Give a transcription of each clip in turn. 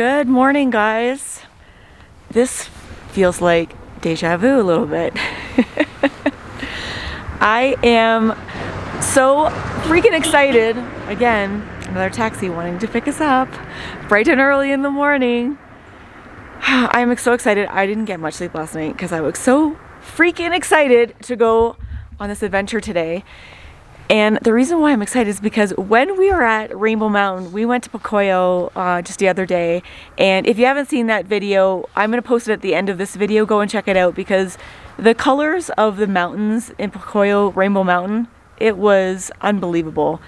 Good morning, guys. This feels like deja vu a little bit. I am so freaking excited. Again, another taxi wanting to pick us up bright and early in the morning. I'm so excited. I didn't get much sleep last night because I was so freaking excited to go on this adventure today. And the reason why I'm excited is because when we were at Rainbow Mountain, we went to Pocoyo just the other day. And if you haven't seen that video, I'm going to post it at the end of this video. Go and check it out because the colors of the mountains in Pocoyo, Rainbow Mountain, it was unbelievable.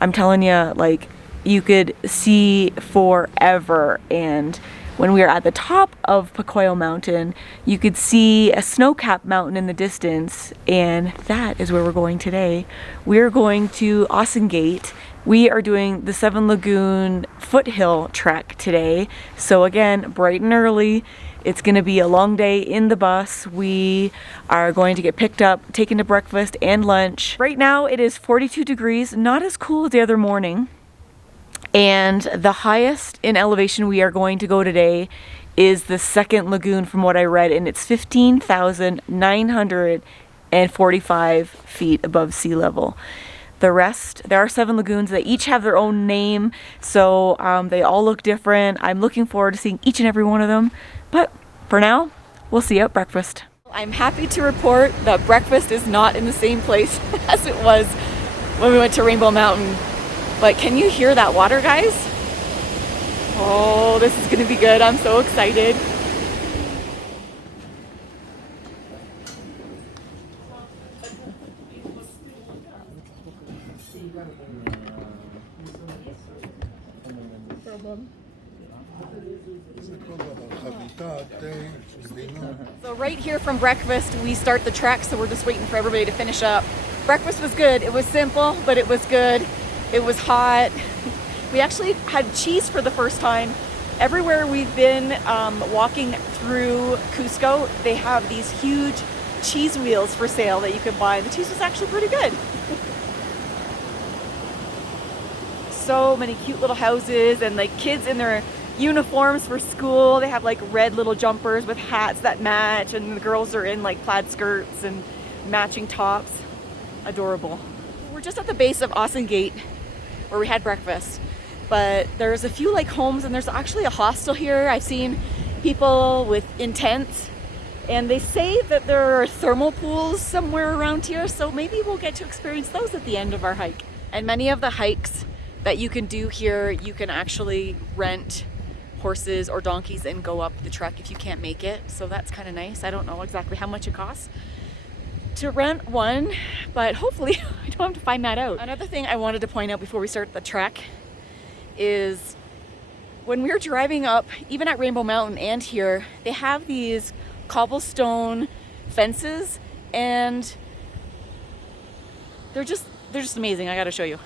I'm telling you, like, you could see forever. And when we were at the top of Pocoyo Mountain, you could see a snow-capped mountain in the distance, and that is where we're going today. We're going to Ausangate. We are doing the 7 Lagoon foothill trek today. So again, bright and early. It's gonna be a long day in the bus. We are going to get picked up, taken to breakfast and lunch. Right now it is 42 degrees, not as cool as the other morning. And the highest in elevation we are going to go today is the second lagoon from what I read, and it's 15,945 feet above sea level. The rest, there are 7 lagoons. They each have their own name, so they all look different. I'm looking forward to seeing each and every one of them. But for now, we'll see you at breakfast. I'm happy to report that breakfast is not in the same place as it was when we went to Rainbow Mountain. But can you hear that water, guys? Oh, this is gonna be good. I'm so excited. So right here from breakfast, we start the trek, so we're just waiting for everybody to finish up. Breakfast was good. It was simple, but it was good. It was hot. We actually had cheese for the first time. Everywhere we've been walking through Cusco, they have these huge cheese wheels for sale that you can buy. The cheese was actually pretty good. So many cute little houses and like kids in their uniforms for school. They have like red little jumpers with hats that match, and the girls are in like plaid skirts and matching tops. Adorable. We're just at the base of Ausangate where we had breakfast, but there's a few like homes, and there's actually a hostel here. I've seen people in tents, and they say that there are thermal pools somewhere around here, so maybe we'll get to experience those at the end of our hike. And many of the hikes that you can do here, you can actually rent horses or donkeys and go up the trek if you can't make it, so that's kind of nice. I don't know exactly how much it costs to rent one, but hopefully I don't have to find that out. Another thing I wanted to point out before we start the trek is when we were driving up, even at Rainbow Mountain and here, they have these cobblestone fences, and they're just amazing. I gotta show you.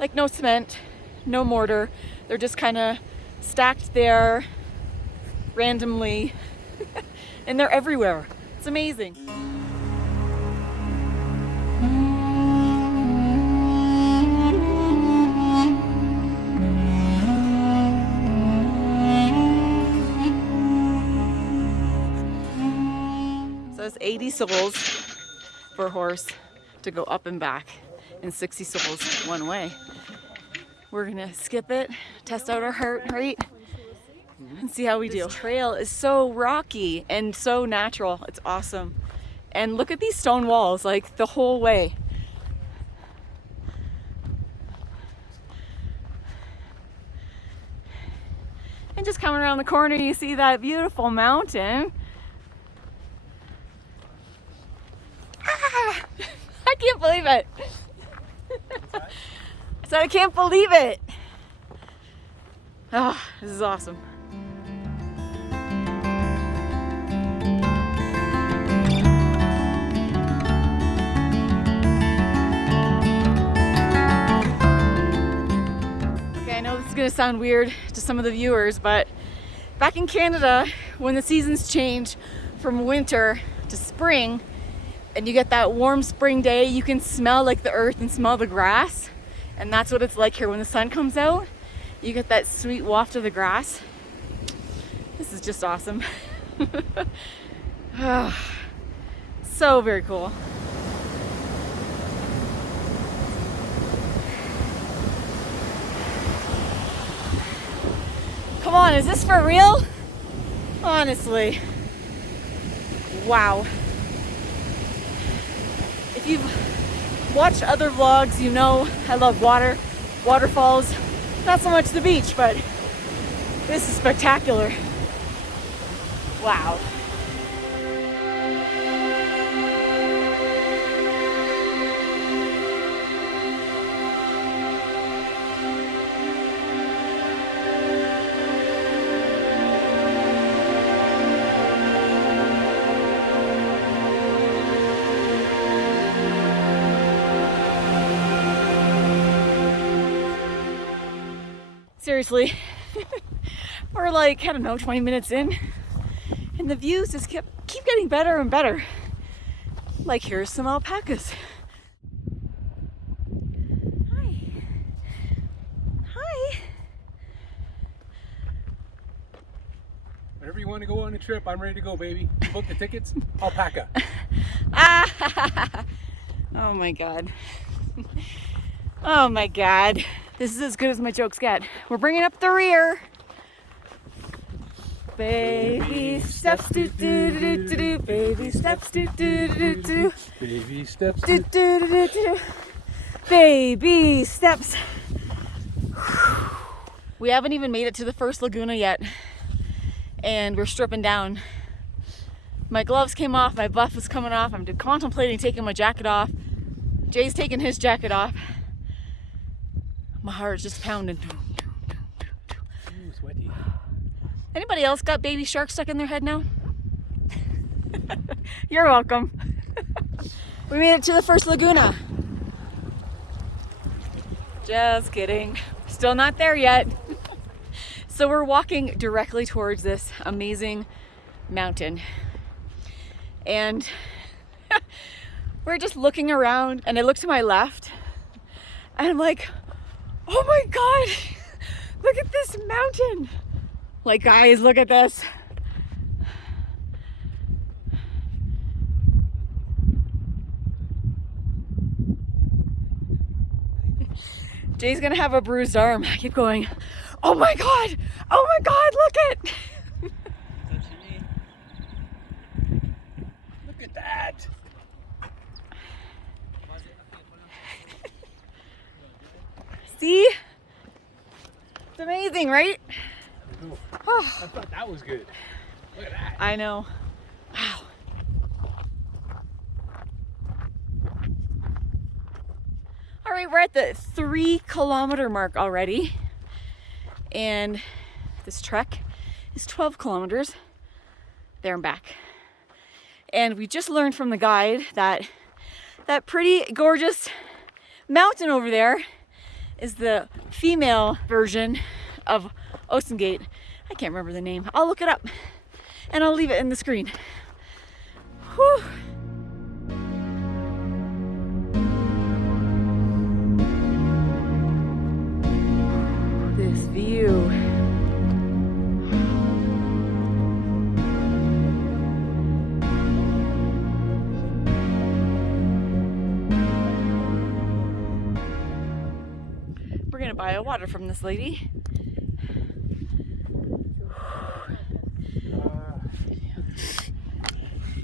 Like no cement, no mortar. They're just kind of stacked there randomly and they're everywhere. It's amazing. So it's 80 souls for a horse to go up and back, and 60 souls one way. We're gonna skip it, test out our heart rate, and see how we do. This trail is so rocky and so natural. It's awesome. And look at these stone walls, like the whole way. And just coming around the corner, you see that beautiful mountain. Ah, I can't believe it. I said I can't believe it. Oh, this is awesome. Okay, I know this is gonna sound weird to some of the viewers, but Back in Canada, when the seasons change from winter to spring, and you get that warm spring day, you can smell like the earth and smell the grass. And that's what it's like here. When the sun comes out, you get that sweet waft of the grass. This is just awesome. So very cool. Come on, is this for real? Honestly. Wow. If you've watched other vlogs, you know I love water, waterfalls, not so much the beach, but this is spectacular. Wow. Seriously, we're like, I don't know, 20 minutes in, and the views just keep getting better and better. Like, here's some alpacas. Hi. Hi. Whenever you want to go on a trip, I'm ready to go, baby. Book the tickets, alpaca. Ah! Oh my God. Oh my God. This is as good as my jokes get. We're bringing up the rear. Baby steps, do do do do do. Baby steps, do do do do. Baby steps, do do do do. Baby steps. We haven't even made it to the first laguna yet, and we're stripping down. My gloves came off, my buff is coming off. I'm contemplating taking my jacket off. Jay's taking his jacket off. My heart's just pounding. Ooh, sweaty. Anybody else got baby sharks stuck in their head now? You're welcome. We made it to the first laguna. Just kidding. Still not there yet. So we're walking directly towards this amazing mountain. And we're just looking around, and I look to my left and I'm like, oh my God, look at this mountain. Like, guys, look at this. Jay's gonna have a bruised arm. I keep going, oh my God, look at. Look at that. See? It's amazing, right? Oh, I thought that was good. Look at that. I know. Wow. All right, we're at the 3-kilometer mark already. And this trek is 12 kilometers there and back. And we just learned from the guide that that pretty gorgeous mountain over there is the female version of Ausangate. I can't remember the name. I'll look it up and I'll leave it in the screen. Whew. This view. We're gonna buy a water from this lady.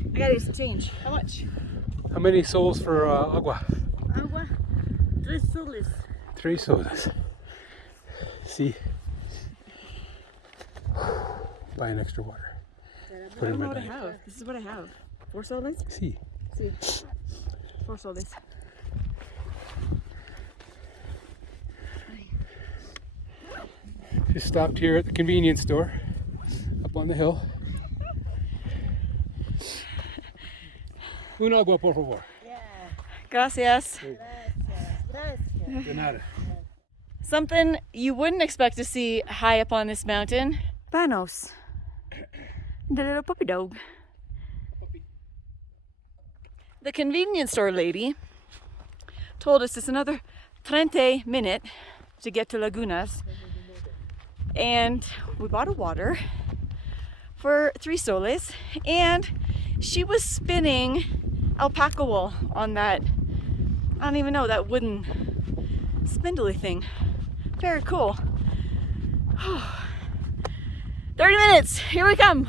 I gotta get some change. How much? How many soles for agua? Agua, 3 soles. 3 sodas. See? Buy an extra water. I don't know what I have. This is what I have. 4 soles? See? See. 4 soles. Just stopped here at the convenience store up on the hill. Un agua, por favor. Yeah. Gracias. Gracias. De nada. Something you wouldn't expect to see high up on this mountain. Banos. The little puppy dog. Puppy. The convenience store lady told us it's another 30 minutes to get to Lagunas. And we bought a water for 3 soles, and she was spinning alpaca wool on that, I don't even know, that wooden spindly thing. Very cool. 30 minutes, here we come.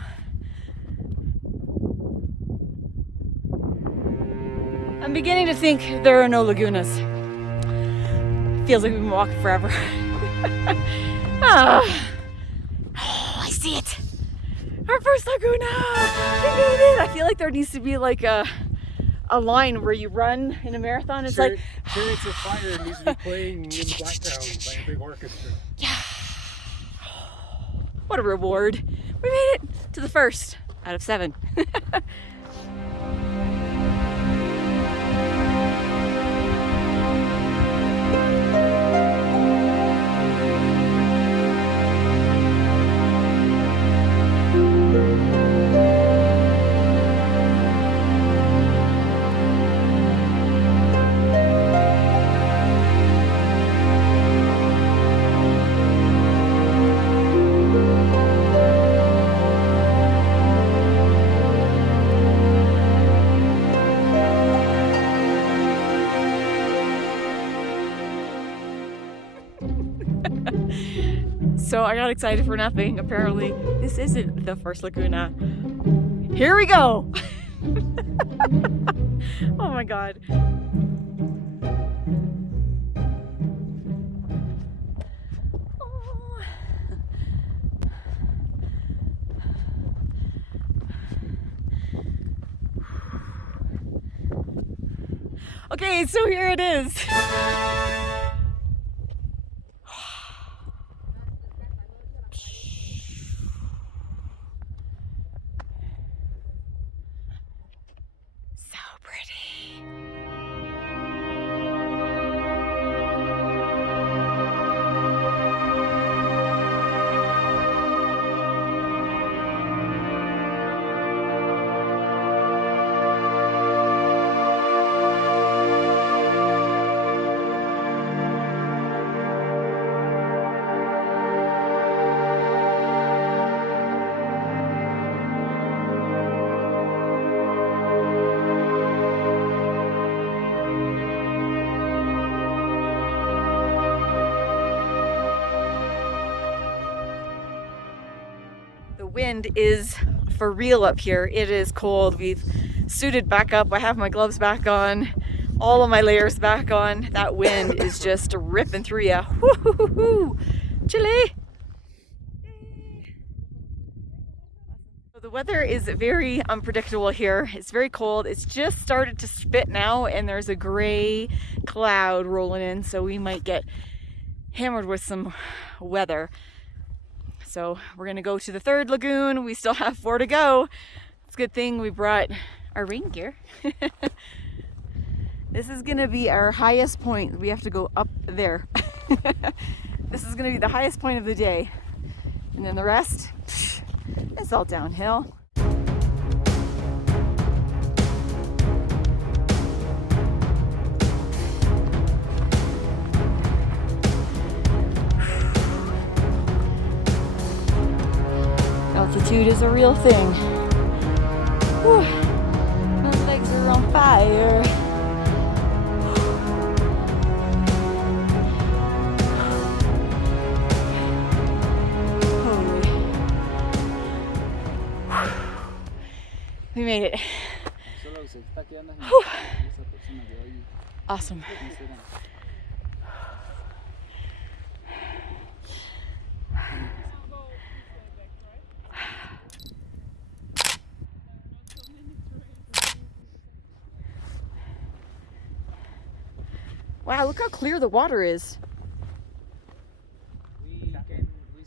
I'm beginning to think there are no lagunas. Feels like we've been walking forever. Oh, I see it. Our first laguna. We made it. I feel like there needs to be like a line where you run in a marathon. It's like Chariots of Fire needs to be playing in the background by a big orchestra. yeah. What a reward. We made it to the first out of 7. So I got excited for nothing. Apparently, this isn't the first laguna. Here we go! Oh my god. Oh. Okay, so here it is. The wind is for real up here. It is cold. We've suited back up. I have my gloves back on, all of my layers back on. That wind is just ripping through you. Woo-hoo-hoo-hoo. Chile! The weather is very unpredictable here. It's very cold. It's just started to spit now, and there's a gray cloud rolling in, so we might get hammered with some weather. So we're gonna go to the 3rd lagoon. We still have 4 to go. It's a good thing we brought our rain gear. This is gonna be our highest point. We have to go up there. This is gonna be the highest point of the day. And then the rest, it's all downhill. Altitude is a real thing. Whew. My legs are on fire. Holy. We made it. Whew. Awesome. Wow, look how clear the water is. We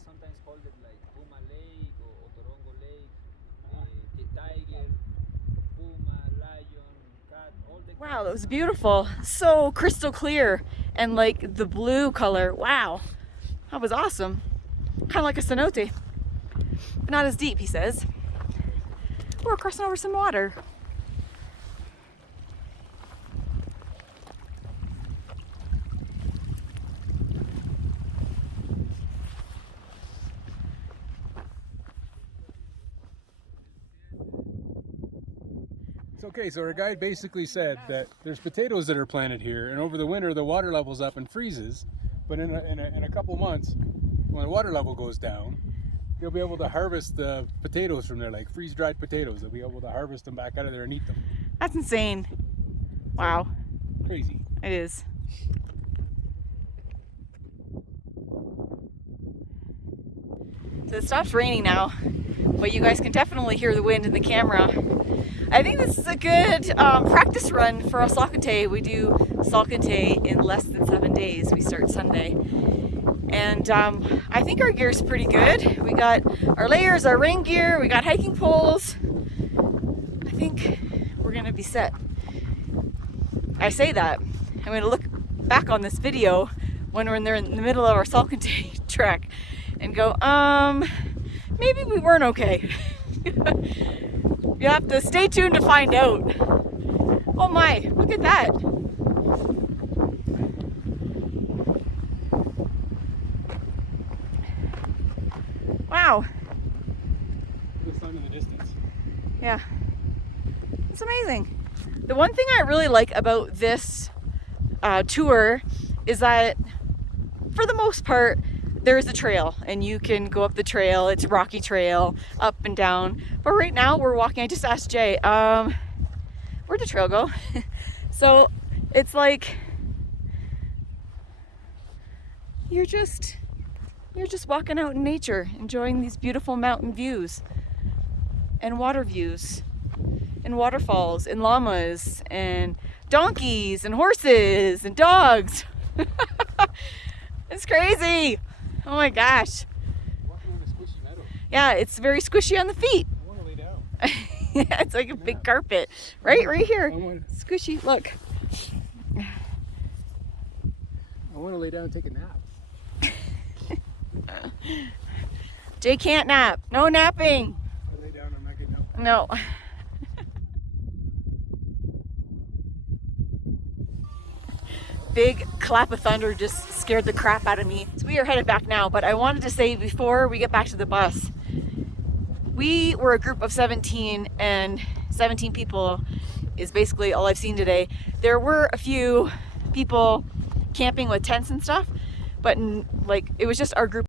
sometimes call it like Puma Lake or Torongo Lake, tiger, puma, lion, cat, all the. Wow, that was beautiful. So crystal clear and like the blue color. Wow, that was awesome. Kind of like a cenote. but not as deep, he says. We're crossing over some water. Okay, so our guide basically said that there's potatoes that are planted here, and over the winter the water level's up and freezes, but in a couple months, when the water level goes down, you'll be able to harvest the potatoes from there, like freeze-dried potatoes. They'll be able to harvest them back out of there and eat them. That's insane. Wow. Crazy. It is. So it stops raining now, but you guys can definitely hear the wind in the camera. I think this is a good practice run for Ausangate. We do Ausangate in less than 7 days. We start Sunday. And I think our gear's pretty good. We got our layers, our rain gear, we got hiking poles. I think we're gonna be set. I say that. I'm gonna look back on this video when we're in the middle of our Ausangate trek and go, maybe we weren't okay. You have to stay tuned to find out. Oh my, look at that. Wow. The sun in the distance. Yeah. It's amazing. The one thing I really like about this tour is that for the most part, there's a trail and you can go up the trail. It's a rocky trail, up and down. But right now we're walking, I just asked Jay, where'd the trail go? So it's like, you're just walking out in nature, enjoying these beautiful mountain views and water views and waterfalls and llamas and donkeys and horses and dogs. It's crazy. Oh my gosh. Walking on a squishy meadow. Yeah, it's very squishy on the feet. I want to lay down. Yeah, it's like a big carpet. Right here. I want Squishy, look. to lay down and take a nap. Jay can't nap. No napping. I lay down, I'm not getting up. No. Big clap of thunder just scared the crap out of me. So we are headed back now, but I wanted to say before we get back to the bus, we were a group of 17 and 17 people is basically all I've seen today. There were a few people camping with tents and stuff, but like it was just our group.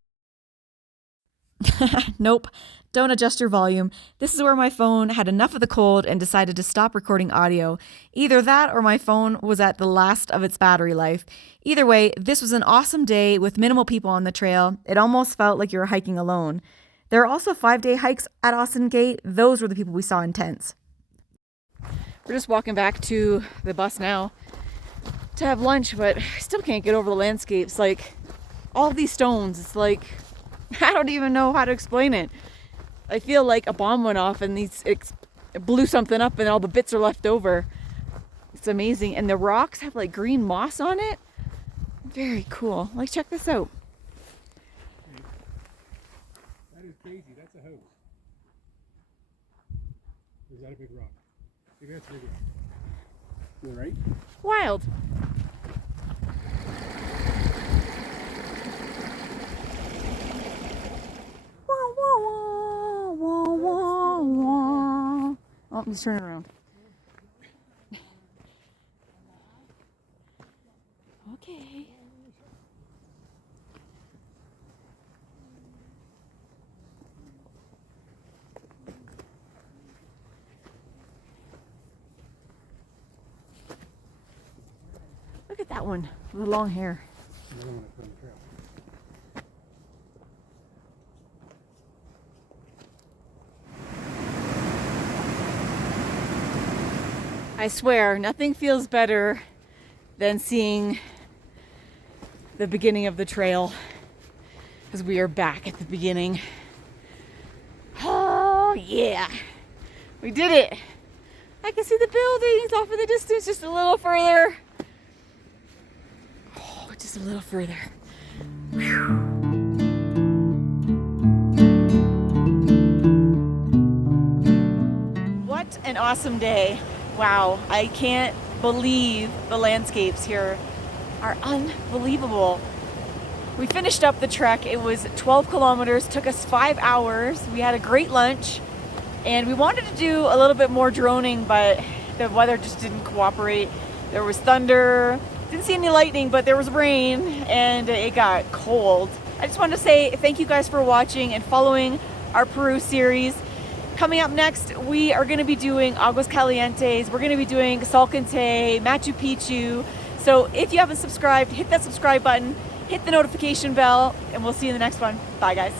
Nope, don't adjust your volume. This is where my phone had enough of the cold and decided to stop recording audio. Either that or my phone was at the last of its battery life. Either way, this was an awesome day with minimal people on the trail. It almost felt like you were hiking alone. There are also 5-day hikes at Ausangate. Those were the people we saw in tents. We're just walking back to the bus now to have lunch, but I still can't get over the landscapes. Like, all these stones, it's like, I don't even know how to explain it. I feel like a bomb went off and it blew something up and all the bits are left over. It's amazing. And the rocks have like green moss on it. Very cool. Like, check this out. That is crazy. That's a house. Or is that a big rock? Maybe that's a big rock. You all right? Wild. Oh, let's turn it around. Okay. Look at that one with the long hair. Another one that's on the trail. I swear, nothing feels better than seeing the beginning of the trail, because we are back at the beginning. Oh yeah, we did it. I can see the buildings off in the distance just a little further. Oh, just a little further. Whew. What an awesome day. Wow, I can't believe the landscapes here are unbelievable. We finished up the trek. It was 12 kilometers, took us 5 hours. We had a great lunch and we wanted to do a little bit more droning, but the weather just didn't cooperate. There was thunder, didn't see any lightning, but there was rain and it got cold. I just wanted to say thank you guys for watching and following our Peru series. Coming up next, we are going to be doing Aguas Calientes. We're going to be doing Salcantay, Machu Picchu. So if you haven't subscribed, hit that subscribe button, hit the notification bell, and we'll see you in the next one. Bye, guys.